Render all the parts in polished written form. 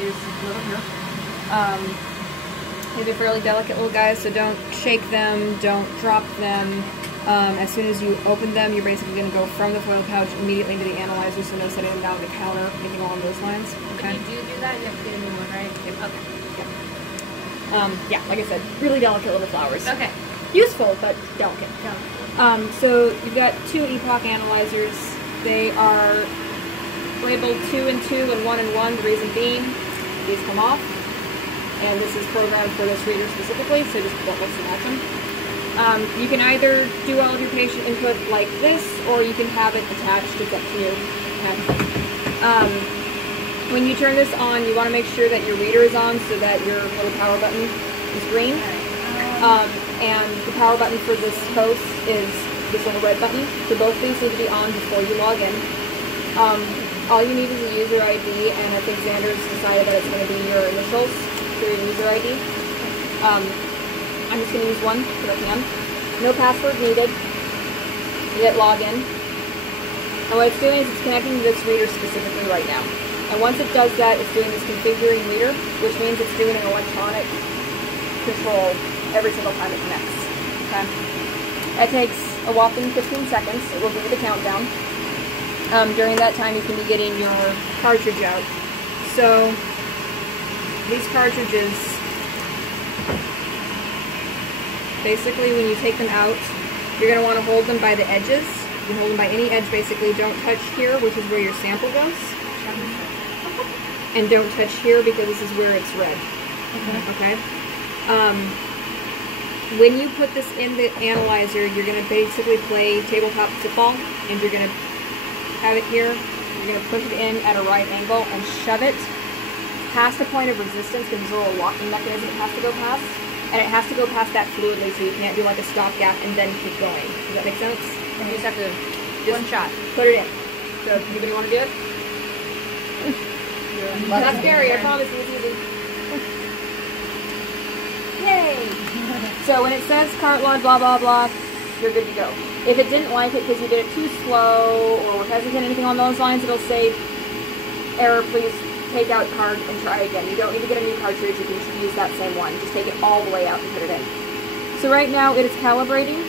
use a little here. These are fairly delicate little guys, so don't shake them, don't drop them. As soon as you open them, you're basically going to go from the foil pouch immediately into the analyzer, so no setting them down on the counter, anything along those lines. Okay. If you do that, you have to get a new one, right? Yep. Okay. Yeah, like I said, really delicate little flowers. Okay. Useful, but delicate. So you've got 2 Epoc analyzers. They are labeled 2 and 2 and 1 and 1. The reason being, these come off, and this is programmed for this reader specifically, so just don't mix and match them. You can either do all of your patient input like this, or you can have it attached. It's up to you. Okay. When you turn this on, you want to make sure that your reader is on so that your little power button is green. And the power button for this host is this little red button. So both these need to be on before you log in. All you need is a user ID, and I think Xander's decided that it's going to be your initials for your user ID. I'm just going to use one because I can. No password needed. You hit login. And what it's doing is it's connecting to this reader specifically right now. And once it does that, it's doing this configuring reader, which means it's doing an electronic control every single time it connects. Okay? That takes a whopping 15 seconds. It will give you the countdown. During that time, you can be getting your cartridge out. So, these cartridges, basically when you take them out, you're going to want to hold them by the edges. You can hold them by any edge, basically. Don't touch here, which is where your sample goes. And don't touch here because this is where it's red. Okay? When you put this in the analyzer, you're going to basically play tabletop football, and you're going to have it here. You're going to push it in at a right angle and shove it past a point of resistance because there's a little locking mechanism it has to go past. And it has to go past that fluidly, so you can't do like a stopgap and then keep going. Does that make sense? You just have to one shot. Put it in. So, anybody want to do it? Not scary, I promise you it's easy. Yay! So when it says cart log blah blah blah, you're good to go. If it didn't like it because you did it too slow or were hesitant, anything on those lines, it'll say, error, please take out card and try again. You don't need to get a new cartridge, you can use that same one. Just take it all the way out and put it in. So right now it is calibrating.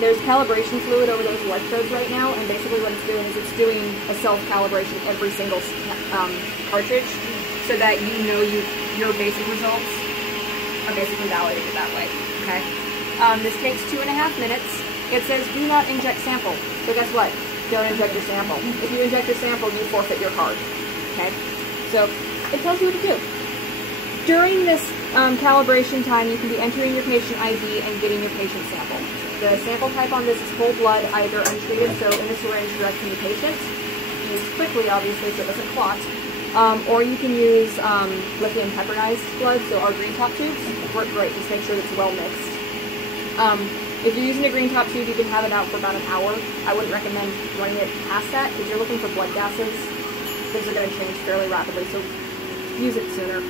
There's calibration fluid over those electrodes right now, and basically what it's doing is it's doing a self-calibration every single cartridge so that you know your basic results are basically validated that way. Okay. This takes 2.5 minutes. It says do not inject sample. So guess what? Don't inject your sample. If you inject your sample, you forfeit your card. Okay. So it tells you what to do. During this calibration time, you can be entering your patient ID and getting your patient sample. The sample type on this is whole blood, either untreated, so in a syringe direct from the patient. Use quickly, obviously, so it doesn't clot. Or you can use lithium heparinized blood, so our green top tubes work great. Just make sure it's well mixed. If you're using a green top tube, you can have it out for about an hour. I wouldn't recommend running it past that because you're looking for blood gases. Things are going to change fairly rapidly, so use it sooner.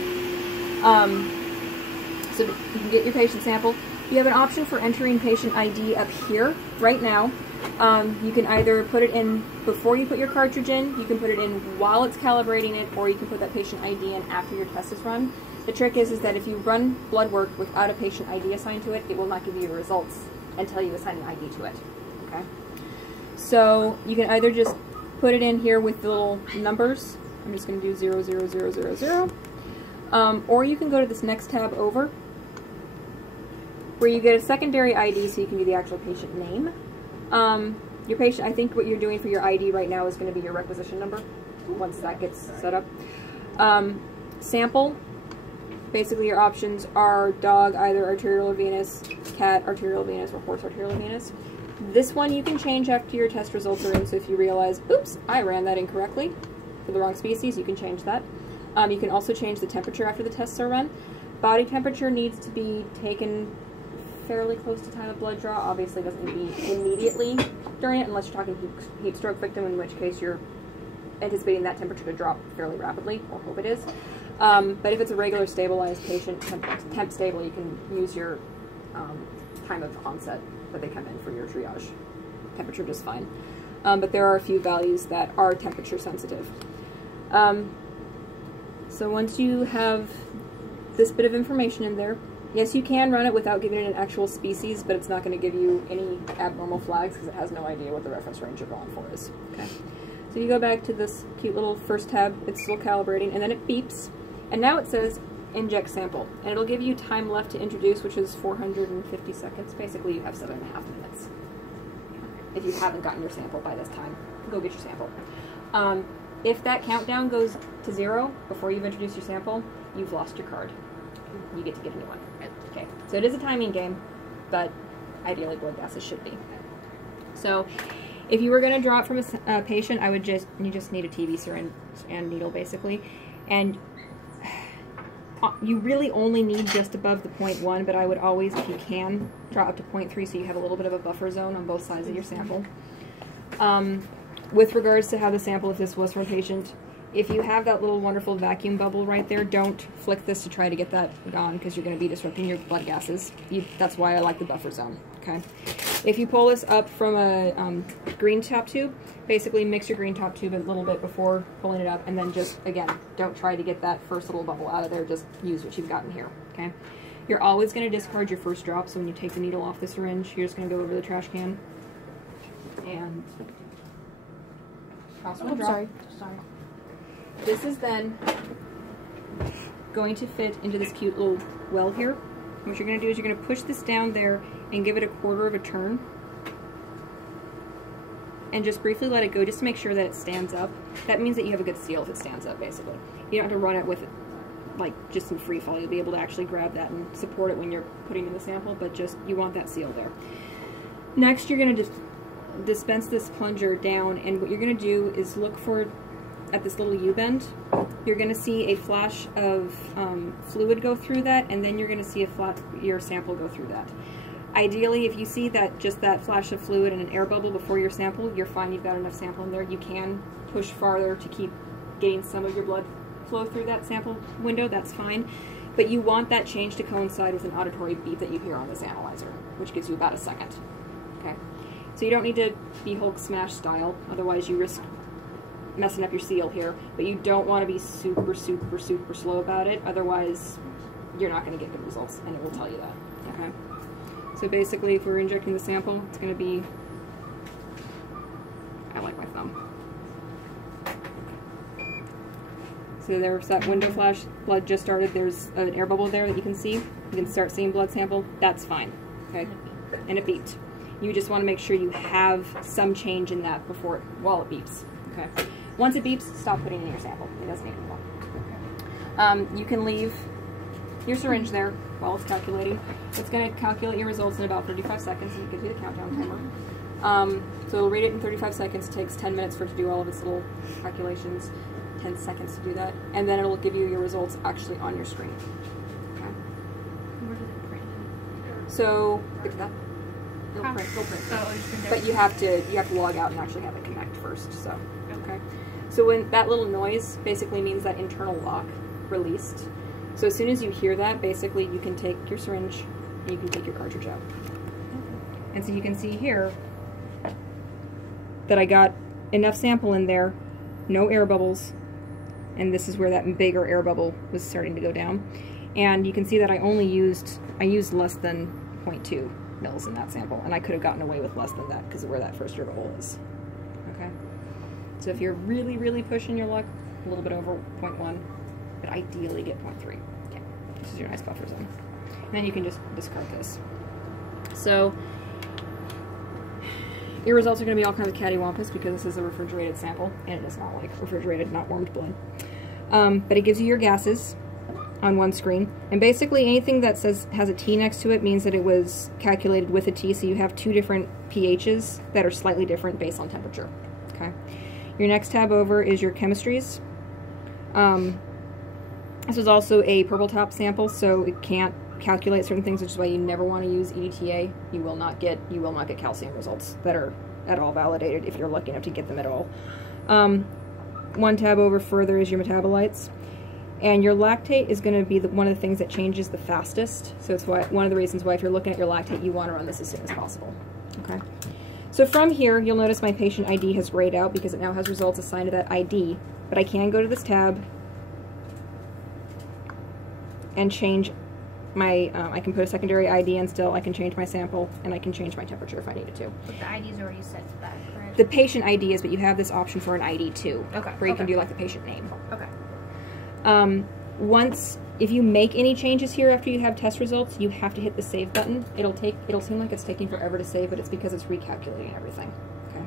So you can get your patient sample. You have an option for entering patient ID up here right now. You can either put it in before you put your cartridge in, you can put it in while it's calibrating it, or you can put that patient ID in after your test is run. The trick is that if you run blood work without a patient ID assigned to it, it will not give you your results until you assign an ID to it. Okay. So you can either just put it in here with the little numbers. I'm just going to do 00000. Or you can go to this next tab over, where you get a secondary ID so you can do the actual patient name. Your patient, I think what you're doing for your ID right now is going to be your requisition number, once that gets set up. Sample, basically your options are dog, either arterial or venous, cat, arterial venous, or horse, arterial venous. This one you can change after your test results are in, so if you realize, oops, I ran that incorrectly for the wrong species, you can change that. You can also change the temperature after the tests are run. Body temperature needs to be taken fairly close to time of blood draw. Obviously doesn't need to be immediately during it unless you're talking heat stroke victim, in which case you're anticipating that temperature to drop fairly rapidly, or hope it is. But if it's a regular stabilized patient, temp stable, you can use your time of onset that they come in for your triage. Temperature just fine. But there are a few values that are temperature sensitive. So once you have this bit of information in there, yes, you can run it without giving it an actual species, but it's not going to give you any abnormal flags because it has no idea what the reference range you're going for is. Okay. So you go back to this cute little first tab, it's still calibrating, and then it beeps, and now it says inject sample, and it'll give you time left to introduce, which is 450 seconds. Basically, you have 7.5 minutes. If you haven't gotten your sample by this time, go get your sample. If that countdown goes to 0 before you've introduced your sample, you've lost your card. You get to get a new one. Okay, so it is a timing game, but ideally blood gases should be. So if you were going to draw it from a patient, you just need a TV syringe and needle basically, and you really only need just above the 0.1, but I would always, if you can, draw up to 0.3 so you have a little bit of a buffer zone on both sides of your sample. With regards to how the sample, if this was from a patient, if you have that little wonderful vacuum bubble right there, don't flick this to try to get that gone because you're going to be disrupting your blood gases. That's why I like the buffer zone. Okay. If you pull this up from a green top tube, basically mix your green top tube a little bit before pulling it up, and then just, again, don't try to get that first little bubble out of there, just use what you've got in here, okay? You're always going to discard your first drop, so when you take the needle off the syringe, you're just going to go over the trash can and toss one drop. Sorry. This is then going to fit into this cute little well here. What you're going to do is you're going to push this down there and give it a 1/4 of a turn. And just briefly let it go just to make sure that it stands up. That means that you have a good seal if it stands up, basically. You don't have to run it with, like, just in free fall. You'll be able to actually grab that and support it when you're putting in the sample, but just, you want that seal there. Next, you're going to just dispense this plunger down, and what you're going to do is look for, at this little U-bend, you're going to see a flash of fluid go through that, and then you're going to see your sample go through that. Ideally, if you see that just that flash of fluid and an air bubble before your sample, you're fine, you've got enough sample in there. You can push farther to keep getting some of your blood flow through that sample window, that's fine. But you want that change to coincide with an auditory beep that you hear on this analyzer, which gives you about a second. Okay, so you don't need to be Hulk smash style, otherwise you risk messing up your seal here, but you don't want to be super, super, super slow about it, otherwise you're not going to get good results, and it will tell you that. Okay. So basically, if we're injecting the sample, it's going to be, I like my thumb. So there's that window flash, blood just started, there's an air bubble there that you can see. You can start seeing blood sample, that's fine, okay? And it beeped. You just want to make sure you have some change in that while it beeps, okay? Once it beeps, stop putting in your sample. It doesn't need more. You can leave your syringe there while it's calculating. It's going to calculate your results in about 35 seconds, and you can do the countdown timer. So it'll read it in 35 seconds. It takes 10 minutes for it to do all of its little calculations, 10 seconds to do that, and then it'll give you your results actually on your screen. Okay. Where does it print? So look at that. It'll print. But you have to log out and actually have it connect first. So okay. So when that little noise basically means that internal lock released. So as soon as you hear that, basically you can take your syringe and you can take your cartridge out. And so you can see here that I got enough sample in there, no air bubbles, and this is where that bigger air bubble was starting to go down. And you can see that I used less than 0.2 mils in that sample, and I could have gotten away with less than that because of where that first air bubble is. Okay? So if you're really, really pushing your luck, a little bit over 0.1, but ideally get 0.3. Okay, this is your nice buffer zone. And then you can just discard this. So your results are going to be all kinds of cattywampus because this is a refrigerated sample, and it is not like refrigerated, not warmed blood. But it gives you your gases on one screen, and basically anything that has a T next to it means that it was calculated with a T, so you have two different pHs that are slightly different based on temperature. Okay. Your next tab over is your chemistries. This is also a purple top sample, so it can't calculate certain things, which is why you never want to use EDTA. You will not get calcium results that are at all validated if you're lucky enough to get them at all. One tab over further is your metabolites, and your lactate is going to be one of the things that changes the fastest. So it's one of the reasons why if you're looking at your lactate, you want to run this as soon as possible. Okay. So from here, you'll notice my patient ID has grayed out because it now has results assigned to that ID. But I can go to this tab and change my, I can put a secondary ID in still, I can change my sample, and I can change my temperature if I needed to. But the ID is already set to that, correct? The patient ID is, but you have this option for an ID too. Okay. Where you can do like the patient name. Okay. Once, if you make any changes here after you have test results, you have to hit the save button. It'll seem like it's taking forever to save, but it's because it's recalculating everything. Okay.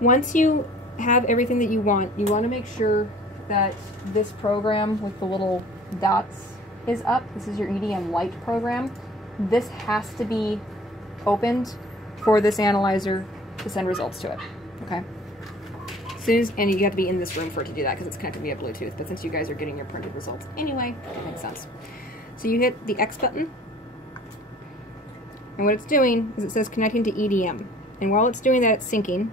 Once you have everything that you want to make sure that this program with the little dots is up. This is your EDM Lite program. This has to be opened for this analyzer to send results to it. Okay. And you have to be in this room for it to do that because it's connected via Bluetooth. But since you guys are getting your printed results anyway, that makes sense. So you hit the X button, and what it's doing is it says connecting to EDM. And while it's doing that, it's syncing.